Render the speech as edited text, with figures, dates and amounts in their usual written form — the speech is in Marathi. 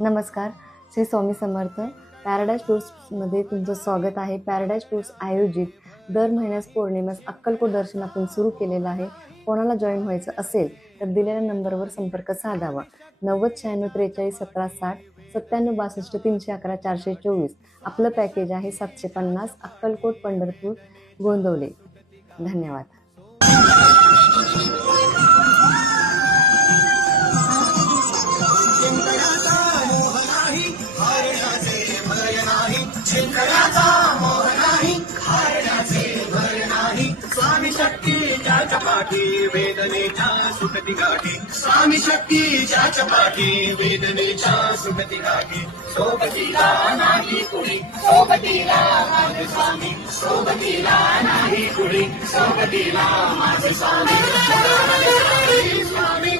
नमस्कार, श्री स्वामी समर्थ. पॅराडाईज टूर्समध्ये तुमचं स्वागत आहे. पॅराडाईज टूर्स आयोजित दर महिन्यास पौर्णिमेस अक्कलकोट दर्शन आपण सुरू केलेलं आहे. कोणाला जॉईन व्हायचं असेल तर दिलेल्या नंबरवर संपर्क साधावा. 9096431760 9762 311 424. आपलं पॅकेज आहे 750 अक्कलकोट पंढरपूर गोंदवले. धन्यवाद. शंकराचा मोह नाही, हारण्याचे भय नाही. स्वामी शक्तीच्या चपाठी वेदनेच्या सुटती गाठी. स्वामी शक्तीच्या चपाठी वेदनेच्या सुटती गाठी. सोबतीला नाही कुणी, सोबतीला माझे स्वामी. सोबतीला नाही कुणी, सोबतीला माझे स्वामी. स्वामी